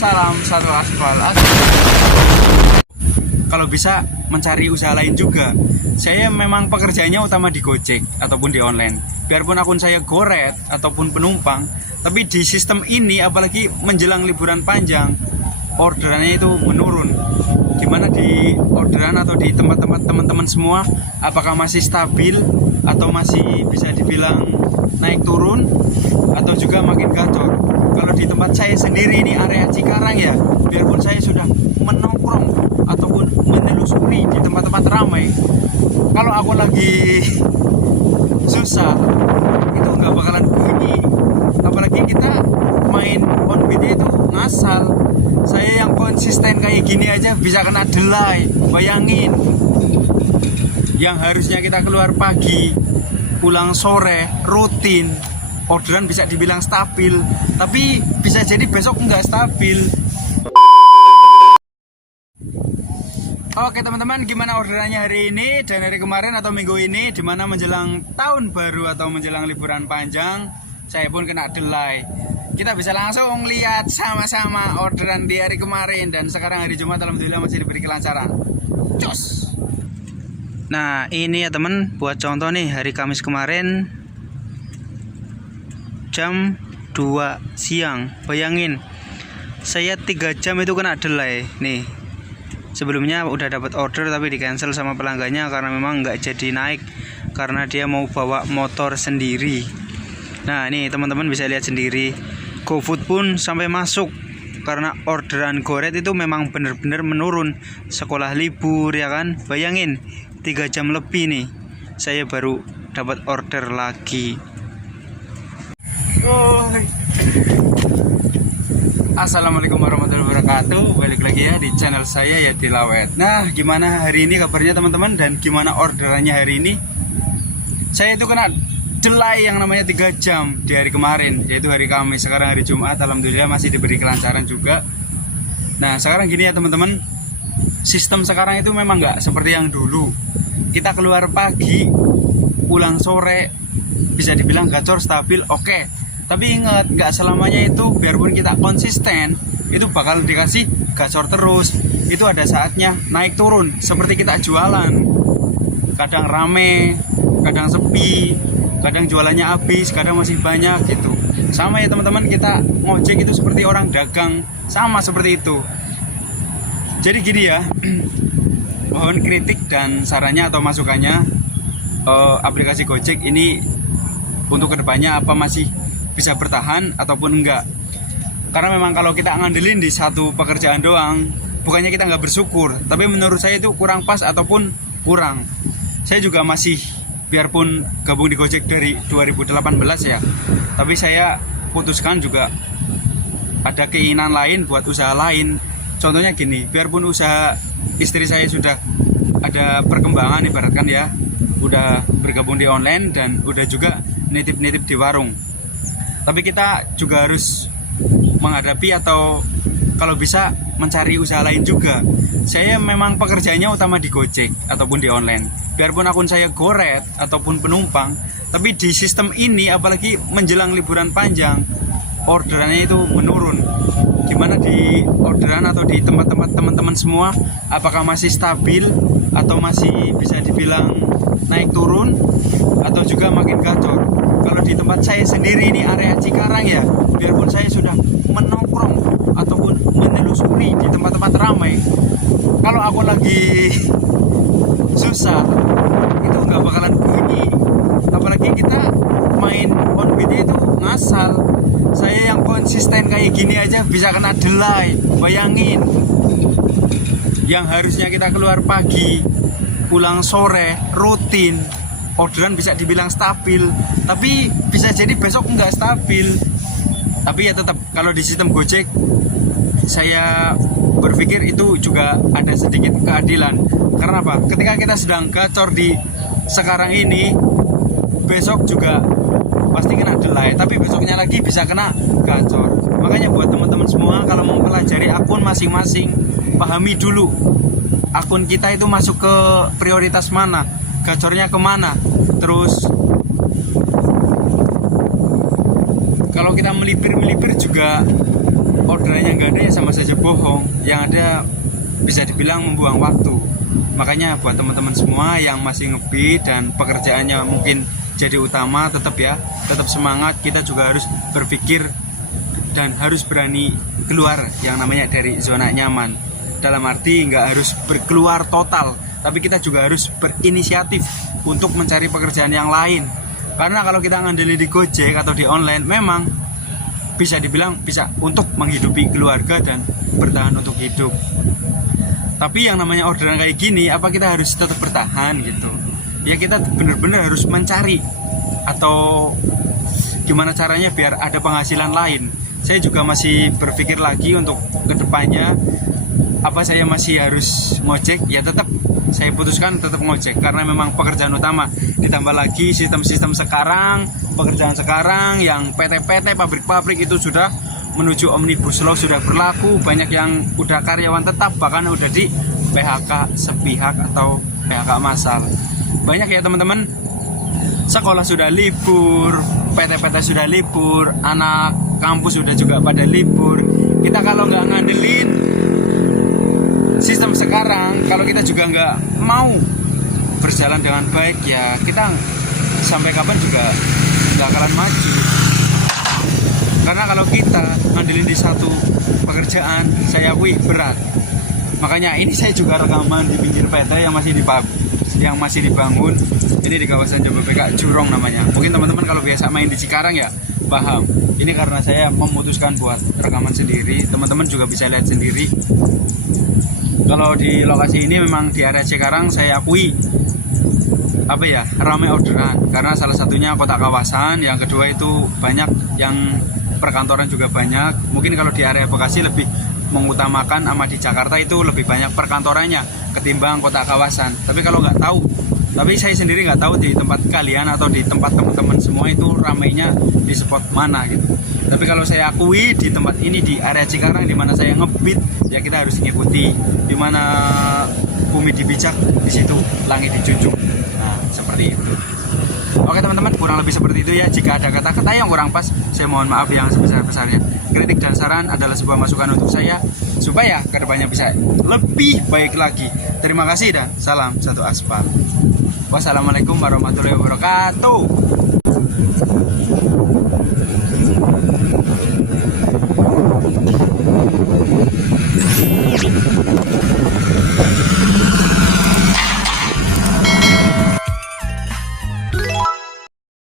salam satu aspal. Kalau bisa mencari usaha lain juga. Saya memang pekerjaannya utama di Gojek ataupun di online. Biarpun akun saya goret ataupun penumpang, tapi di sistem ini apalagi menjelang liburan panjang, orderannya itu menurun. Gimana di orderan atau di tempat-tempat teman-teman semua, apakah masih stabil atau masih bisa dibilang naik turun atau juga makin gacor? Kalau di tempat saya sendiri ini area Cikarang ya, biarpun saya sudah menongkrong ataupun menelusuri di tempat-tempat ramai, kalau aku lagi susah itu nggak bakalan bunyi. Apalagi kita main on beat itu ngasal. Saya yang konsisten kayak gini aja bisa kena delay. Bayangin, yang harusnya kita keluar pagi pulang sore rutin, orderan bisa dibilang stabil, tapi bisa jadi besok nggak stabil. Oke teman-teman, gimana orderannya hari ini dan hari kemarin atau minggu ini, dimana menjelang tahun baru atau menjelang liburan panjang, saya pun kena delay. Kita bisa langsung lihat sama-sama orderan di hari kemarin dan sekarang hari Jumat, alhamdulillah masih diberi kelancaran. Cus. Nah ini ya teman, buat contoh nih, hari Kamis kemarin jam 2 siang. Bayangin, saya 3 jam itu kena delay nih. Sebelumnya udah dapat order tapi di cancel sama pelanggannya karena memang nggak jadi naik karena dia mau bawa motor sendiri. Nah ini teman-teman bisa lihat sendiri, GoFood pun sampai masuk karena orderan goret itu memang bener-bener menurun. Sekolah libur ya kan, bayangin 3 jam lebih nih saya baru dapat order lagi. Assalamualaikum warahmatullahi wabarakatuh. Balik lagi ya di channel saya ya di Lawet. Nah gimana hari ini kabarnya teman-teman, dan gimana orderannya hari ini? Saya itu kena delay yang namanya 3 jam di hari kemarin, yaitu hari Kamis. Sekarang hari Jumat, alhamdulillah masih diberi kelancaran juga. Nah sekarang gini ya teman-teman, sistem sekarang itu memang nggak seperti yang dulu. Kita keluar pagi pulang sore bisa dibilang gacor stabil, oke. Tapi ingat, nggak selamanya itu, biarpun kita konsisten, itu bakal dikasih gacor terus. Itu ada saatnya naik turun, seperti kita jualan. Kadang rame, kadang sepi, kadang jualannya habis, kadang masih banyak gitu. Sama ya teman-teman, kita ngojek itu seperti orang dagang, sama seperti itu. Jadi gini ya, mohon kritik dan sarannya atau masukannya, aplikasi Gojek ini untuk kedepannya apa masih bisa bertahan ataupun enggak. Karena memang kalau kita ngandelin di satu pekerjaan doang, bukannya kita nggak bersyukur, tapi menurut saya itu kurang pas ataupun kurang. Saya juga masih, biarpun gabung di Gojek dari 2018 ya, tapi saya putuskan juga ada keinginan lain buat usaha lain. Contohnya gini, biarpun usaha istri saya sudah ada perkembangan, ibaratkan ya, udah bergabung di online dan udah juga nitip-nitip di warung, tapi kita juga harus menghadapi atau kalau bisa mencari usaha lain juga. Saya memang pekerjaannya utama di Gojek ataupun di online. Biarpun akun saya goret ataupun penumpang, tapi di sistem ini apalagi menjelang liburan panjang, orderannya itu menurun. Gimana di orderan atau di tempat-tempat teman-teman semua, apakah masih stabil atau masih bisa dibilang naik turun atau juga makin gacor? Kalau di tempat saya sendiri ini area Cikarang ya, biarpun saya sudah menongkrong ataupun menelusuri di tempat-tempat ramai, kalau aku lagi susah itu nggak bakalan bunyi. Apalagi kita main on beat itu ngasal. Saya yang konsisten kayak gini aja bisa kena delay. Bayangin, yang harusnya kita keluar pagi pulang sore rutin, orderan bisa dibilang stabil, tapi bisa jadi besok nggak stabil. Tapi ya tetap, kalau di sistem Gojek saya berpikir itu juga ada sedikit keadilan. Karena apa? Ketika kita sedang gacor di sekarang ini, besok juga pasti kena delay, tapi besoknya lagi bisa kena gacor. Makanya buat teman-teman semua, kalau mau mempelajari akun masing-masing, pahami dulu akun kita itu masuk ke prioritas mana, gacornya kemana. Terus kalau kita melipir juga orderannya nggak ada ya sama saja bohong, yang ada bisa dibilang membuang waktu. Makanya buat teman-teman semua yang masih ngebeat dan pekerjaannya mungkin jadi utama, tetap semangat. Kita juga harus berpikir dan harus berani keluar yang namanya dari zona nyaman. Dalam arti nggak harus berkeluar total, tapi kita juga harus berinisiatif untuk mencari pekerjaan yang lain. Karena kalau kita ngandelin di Gojek atau di online, memang bisa dibilang bisa untuk menghidupi keluarga dan bertahan untuk hidup. Tapi yang namanya orderan kayak gini, apa kita harus tetap bertahan gitu? Ya kita benar-benar harus mencari atau gimana caranya biar ada penghasilan lain. Saya juga masih berpikir lagi untuk kedepannya, apa saya masih harus ngojek? Ya tetap saya putuskan tetap ngojek karena memang pekerjaan utama. Ditambah lagi sistem-sistem sekarang, pekerjaan sekarang yang PT-PT, pabrik-pabrik itu sudah menuju omnibus law sudah berlaku. Banyak yang udah karyawan tetap, bahkan udah di PHK sepihak atau PHK massal. Banyak ya teman-teman, sekolah sudah libur, PT-PT sudah libur, anak kampus sudah juga pada libur. Kita kalau nggak ngandelin sistem sekarang, kalau kita juga nggak mau berjalan dengan baik, ya kita sampai kapan juga nggak akan maju. Karena kalau kita ngandelin di satu pekerjaan, saya akui berat. Makanya ini saya juga rekaman di pinggir PT yang masih dibangun. Ini di kawasan Jababeka Jurong namanya. Mungkin teman-teman kalau biasa main di Cikarang ya paham. Ini karena saya memutuskan buat rekaman sendiri. Teman-teman juga bisa lihat sendiri. Kalau di lokasi ini memang di area Cikarang, saya akui ramai orderan. Karena salah satunya kota kawasan, yang kedua itu banyak yang perkantoran juga banyak. Mungkin kalau di area Bekasi lebih mengutamakan, sama di Jakarta itu lebih banyak perkantorannya ketimbang kota kawasan. Tapi kalau nggak tahu, tapi saya sendiri nggak tahu di tempat kalian atau di tempat teman-teman semua itu ramainya di spot mana gitu. Tapi kalau saya akui di tempat ini di area Cikarang di mana saya ngebeat, ya kita harus mengikuti. Di mana bumi dibijak, di situ langit dijunjung. Nah, seperti itu. Oke teman-teman, kurang lebih seperti itu ya. Jika ada kata-kata yang kurang pas, saya mohon maaf yang sebesar-besarnya. Kritik dan saran adalah sebuah masukan untuk saya, supaya kedepannya bisa lebih baik lagi. Terima kasih dan salam satu aspal. Wassalamualaikum warahmatullahi wabarakatuh.